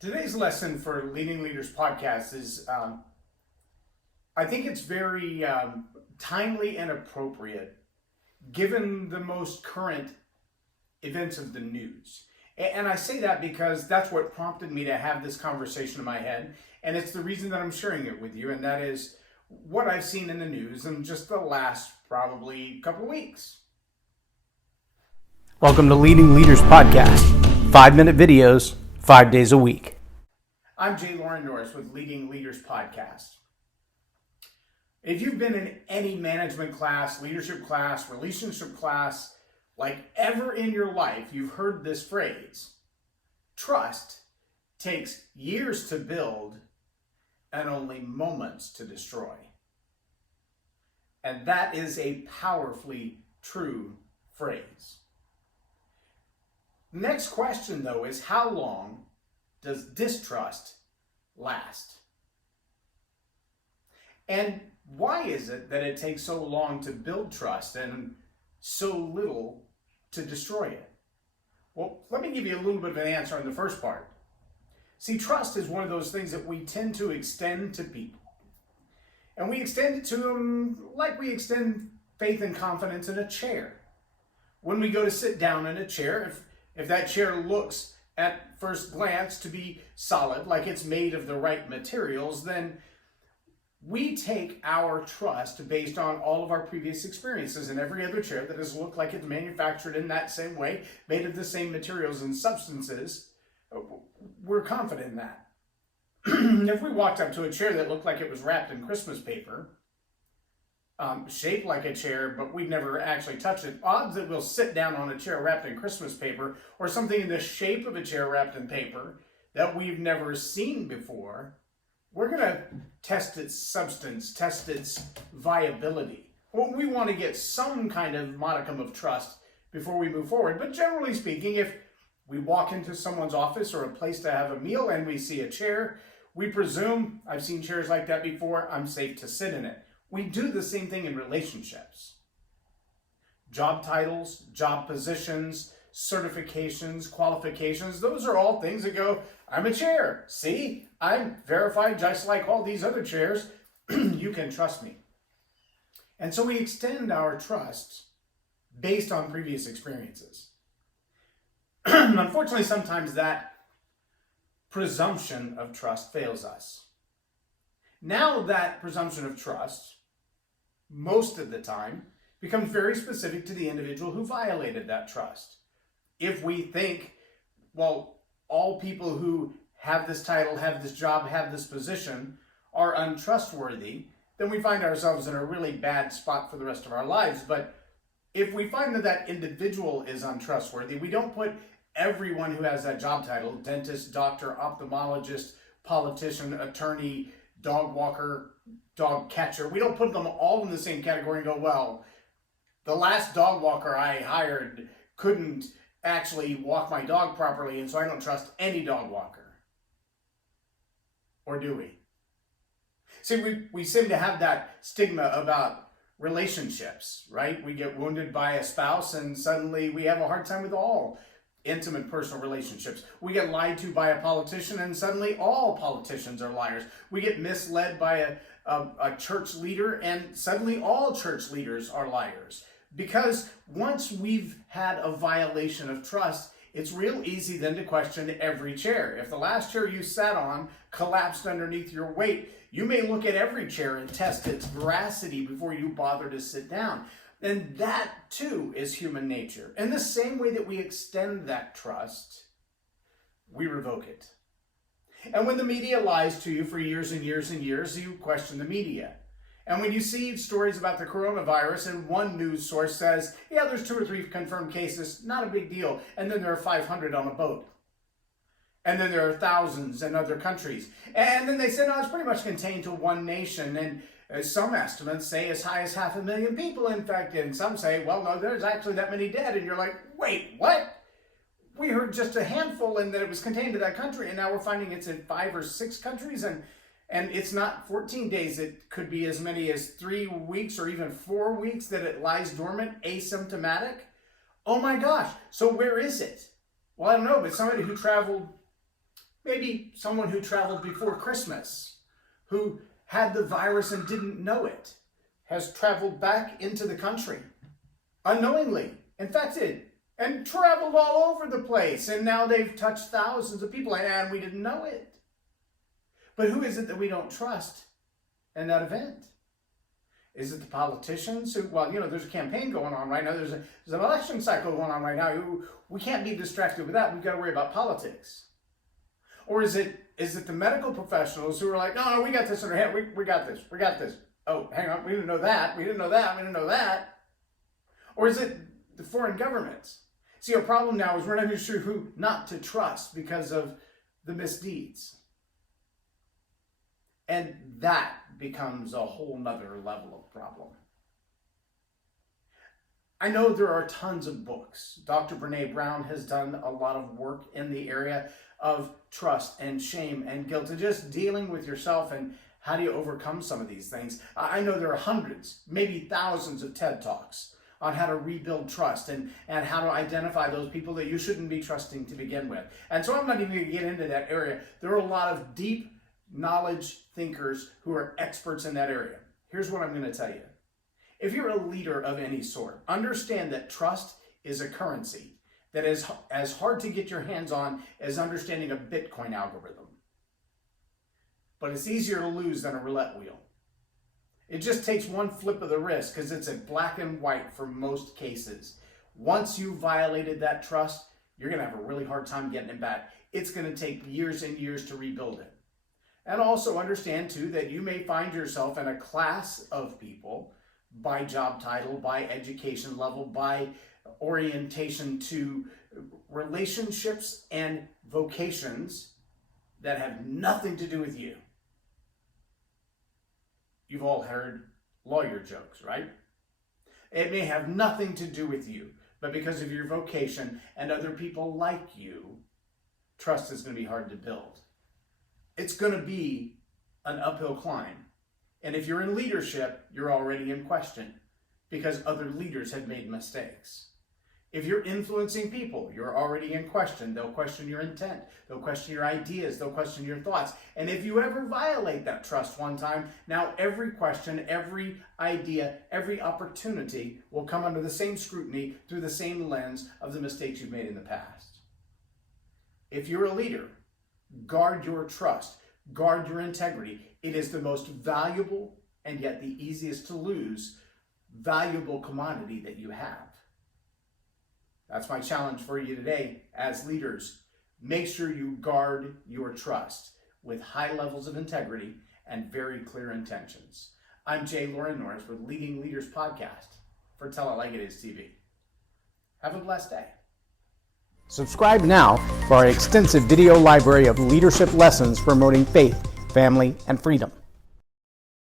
Today's lesson for Leading Leaders Podcast is, I think it's very timely and appropriate given the most current events of the news. And I say that because that's what prompted me to have this conversation in my head. And it's the reason that I'm sharing it with you. And that is what I've seen in the news in just the last probably couple of weeks. Welcome to Leading Leaders Podcast. 5-minute videos, 5 days a week. I'm J Loren Norris with Leading Leaders Podcast. If you've been in any management class, leadership class, relationship class, like ever in your life, you've heard this phrase. Trust takes years to build and only moments to destroy. And that is a powerfully true phrase. Next question, though, is how long does distrust last? And why is it that it takes so long to build trust and so little to destroy it? Well, let me give you a little bit of an answer on the first part. See, trust is one of those things that we tend to extend to people. And we extend it to them like we extend faith and confidence in a chair. When we go to sit down in a chair, if that chair looks at first glance to be solid, like it's made of the right materials, then we take our trust based on all of our previous experiences. And every other chair that has looked like it's manufactured in that same way, made of the same materials and substances, we're confident in that. If we walked up to a chair that looked like it was wrapped in Christmas paper, shaped like a chair, but we've never actually touched it, odds that we'll sit down on a chair wrapped in Christmas paper or something in the shape of a chair wrapped in paper that we've never seen before, we're going to test its substance, test its viability. Well, we want to get some kind of modicum of trust before we move forward. But generally speaking, if we walk into someone's office or a place to have a meal and we see a chair, we presume, I've seen chairs like that before, I'm safe to sit in it. We do the same thing in relationships. Job titles, job positions, certifications, qualifications, those are all things that go, I'm a chair. See, I'm verified just like all these other chairs. You can trust me. And so we extend our trust based on previous experiences. Unfortunately, sometimes that presumption of trust fails us. Now that presumption of trust, most of the time, becomes very specific to the individual who violated that trust. If we think, well, all people who have this title, have this job, have this position are untrustworthy, then we find ourselves in a really bad spot for the rest of our lives. But if we find that that individual is untrustworthy, we don't put everyone who has that job title, dentist, doctor, ophthalmologist, politician, attorney, dog walker, dog catcher, we don't put them all in the same category and go, well, the last dog walker I hired couldn't actually walk my dog properly, and so I don't trust any dog walker. Or do we? See, we seem to have that stigma about relationships, right? We get wounded by a spouse and suddenly we have a hard time with all intimate personal relationships. We get lied to by a politician and suddenly all politicians are liars. We get misled by a church leader and suddenly all church leaders are liars. Because once we've had a violation of trust, it's real easy then to question every chair. If the last chair you sat on collapsed underneath your weight, you may look at every chair and test its veracity before you bother to sit down. And that too is human nature. In the same way that we extend that trust, we revoke it. And when the media lies to you for years and years and years, you question the media. And when you see stories about the coronavirus and one news source says, yeah, there's 2 or 3 confirmed cases, not a big deal. And then there are 500 on a boat. And then there are thousands in other countries. And then they say, no, it's pretty much contained to one nation. And some estimates say as high as 500,000 people infected. And some say, well, no, there's actually that many dead. And you're like, wait, what? We heard just a handful and that it was contained to that country. And now we're finding it's in 5 or 6 countries. And it's not 14 days. It could be as many as 3 weeks or even 4 weeks that it lies dormant, asymptomatic. Oh my gosh. So where is it? Well, I don't know, but somebody who traveled Maybe someone who traveled before Christmas, who had the virus and didn't know it, has traveled back into the country, unknowingly infected, and traveled all over the place. And now they've touched thousands of people and we didn't know it. But who is it that we don't trust in that event? Is it the politicians who, well, there's a campaign going on right now. There's an election cycle going on right now. We can't be distracted with that. We've got to worry about politics. Or is it the medical professionals who are like, no, we got this in our hand. We got this. Oh, hang on. We didn't know that. We didn't know that. Or is it the foreign governments? See, our problem now is we're not even sure who not to trust because of the misdeeds. And that becomes a whole nother level of problem. I know there are tons of books. Dr. Brene Brown has done a lot of work in the area of trust and shame and guilt and just dealing with yourself and how do you overcome some of these things. I know there are hundreds, maybe thousands of TED Talks on how to rebuild trust and how to identify those people that you shouldn't be trusting to begin with. And so I'm not even going to get into that area. There are a lot of deep knowledge thinkers who are experts in that area. Here's what I'm going to tell you. If you're a leader of any sort, understand that trust is a currency that is as hard to get your hands on as understanding a Bitcoin algorithm. But it's easier to lose than a roulette wheel. It just takes one flip of the wrist because it's a black and white for most cases. Once you violated that trust, you're going to have a really hard time getting it back. It's going to take years and years to rebuild it. And also understand too that you may find yourself in a class of people by job title, by education level, by orientation to relationships and vocations that have nothing to do with you. You've all heard lawyer jokes, right? It may have nothing to do with you, but because of your vocation and other people like you, trust is going to be hard to build. It's going to be an uphill climb. And if you're in leadership, you're already in question because other leaders have made mistakes. If you're influencing people, you're already in question. They'll question your intent. They'll question your ideas. They'll question your thoughts. And if you ever violate that trust one time, now every question, every idea, every opportunity will come under the same scrutiny through the same lens of the mistakes you've made in the past. If you're a leader, guard your trust. Guard your integrity. It is the most valuable and yet the easiest to lose valuable commodity that you have. That's my challenge for you today as leaders. Make sure you guard your trust with high levels of integrity and very clear intentions. I'm J Loren Norris with Leading Leaders Podcast for Tell It Like It Is TV. Have a blessed day. Subscribe now for our extensive video library of leadership lessons promoting faith, family, and freedom.